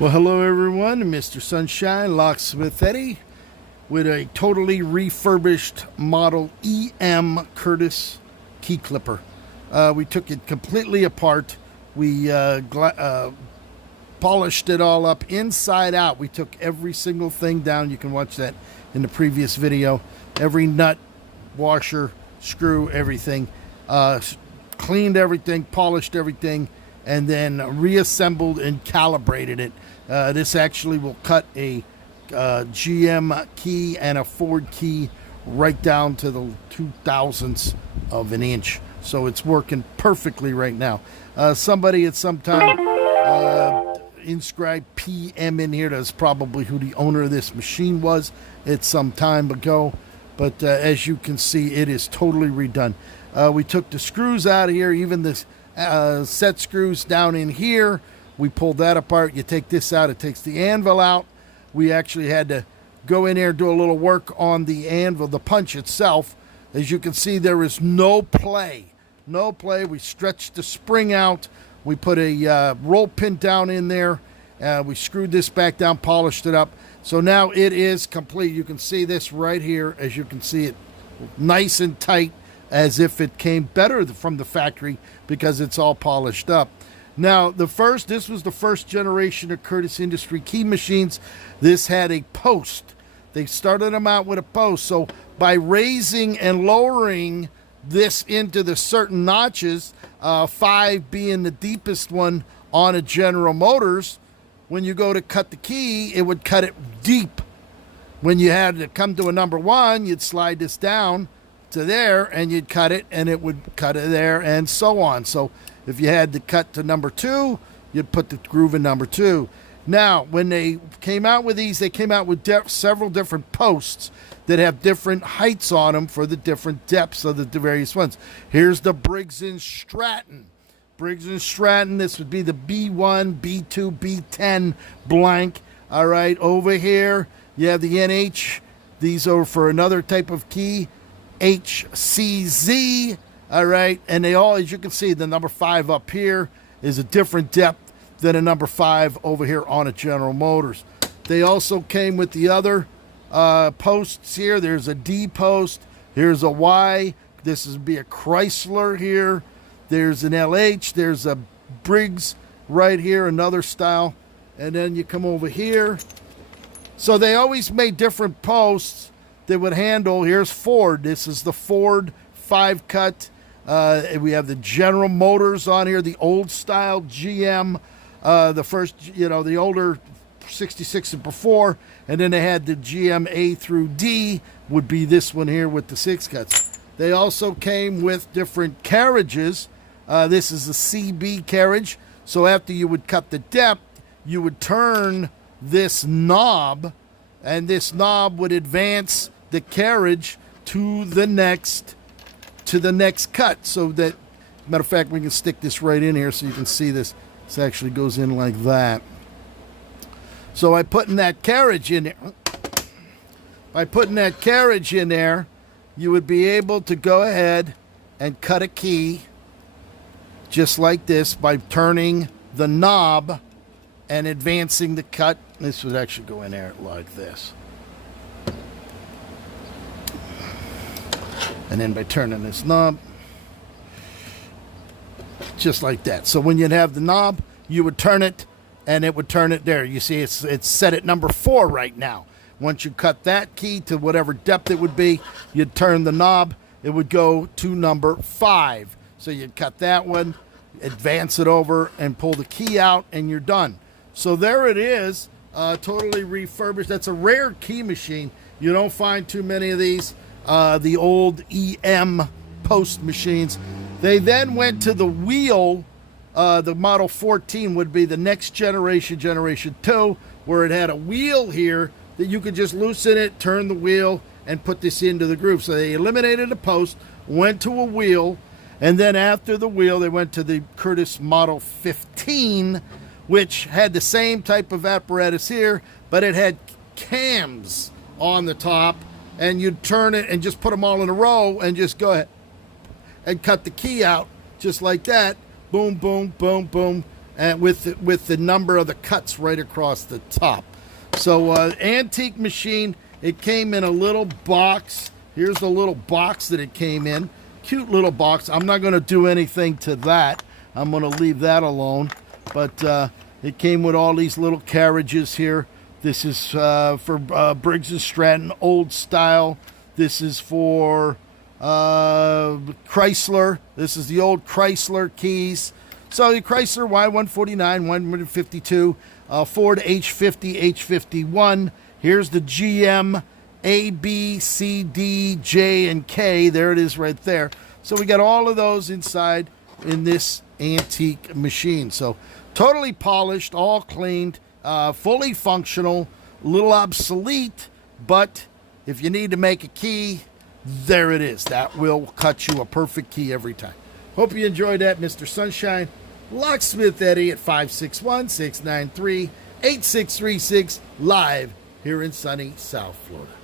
Well, hello everyone, Mr. Sunshine, Locksmith Eddy, with a totally refurbished model EM Curtis key clipper. We took it completely apart. We polished it all up inside out. We took every single thing down. You can watch that in the previous video. Every nut, washer, screw, everything. Cleaned everything, polished everything, and then reassembled and calibrated it. This actually will cut a GM key and a Ford key right down to the 2,000ths of an inch. So it's working perfectly right now. Somebody at some time inscribed PM in here. That's probably who the owner of this machine was at some time ago. But as you can see, it is totally redone. We took the screws out of here, even the set screws down in here. We pulled that apart. You take this out, it takes the anvil out. We actually had to go in there and do a little work on the anvil, the punch itself. As you can see, there is no play. No play. We stretched the spring out. We put a roll pin down in there. We screwed this back down, polished it up. So now it is complete. You can see this right here. As you can see it nice and tight, as if it came better from the factory because it's all polished up. Now, this was the first generation of Curtis Industry key machines. This had a post. They started them out with a post. So by raising and lowering this into the certain notches, 5 being the deepest one on a General Motors, when you go to cut the key, it would cut it deep. When you had to come to a number 1, you'd slide this down to there and you'd cut it, and it would cut it there, and so on. So if you had to cut to number 2, you'd put the groove in number 2. Now, when they came out with these, they came out with several different posts that have different heights on them for the different depths of the various ones. Here's the Briggs & Stratton. Briggs & Stratton, this would be the B1, B2, B10 blank. All right, over here, you have the NH. These are for another type of key, HCZ. All right, and they all, as you can see, the number 5 up here is a different depth than a number 5 over here on a General Motors. They also came with the other posts here. There's a D post. Here's a Y. This would be a Chrysler here. There's an LH. There's a Briggs right here, another style. And then you come over here. So they always made different posts that would handle. Here's Ford. This is the Ford 5-cut. We have the General Motors on here, the old style GM, the first, the older 66 and before, and then they had the GM A through D, would be this one here with the 6-cuts. They also came with different carriages. This is the CB carriage. So after you would cut the depth, you would turn this knob, and this knob would advance the carriage to the next cut. So that, matter of fact, we can stick this right in here so you can see this. This actually goes in like that. So by putting that carriage in there, you would be able to go ahead and cut a key just like this by turning the knob and advancing the cut. This would actually go in there like this. And then by turning this knob, just like that. So when you'd have the knob, you would turn it, and it would turn it there. You see, it's set at number 4 right now. Once you cut that key to whatever depth it would be, you'd turn the knob, it would go to number 5. So you'd cut that one, advance it over, and pull the key out, and you're done. So there it is, totally refurbished. That's a rare key machine. You don't find too many of these. The old EM post machines. They then went to the wheel. The Model 14 would be the next generation, Generation 2, where it had a wheel here that you could just loosen it, turn the wheel, and put this into the groove. So they eliminated a post, went to a wheel, and then after the wheel, they went to the Curtis Model 15, which had the same type of apparatus here, but it had cams on the top, and you'd turn it and just put them all in a row and just go ahead and cut the key out just like that. Boom, boom, boom, boom. and with the number of the cuts right across the top. So antique machine. It came in a little box. Here's the little box that it came in. Cute little box. I'm not going to do anything to that. I'm going to leave that alone. But it came with all these little carriages here. This is for Briggs & Stratton, old style. This is for Chrysler. This is the old Chrysler keys. So the Chrysler Y149, 152, Ford H50, H51. Here's the GM A, B, C, D, J, and K. There it is right there. So we got all of those inside in this antique machine. So totally polished, all cleaned, fully functional, a little obsolete, but if you need to make a key, there it is. That will cut you a perfect key every time. Hope you enjoyed that, Mr. Sunshine. Locksmith Eddie at 561-693-8636, live here in sunny South Florida.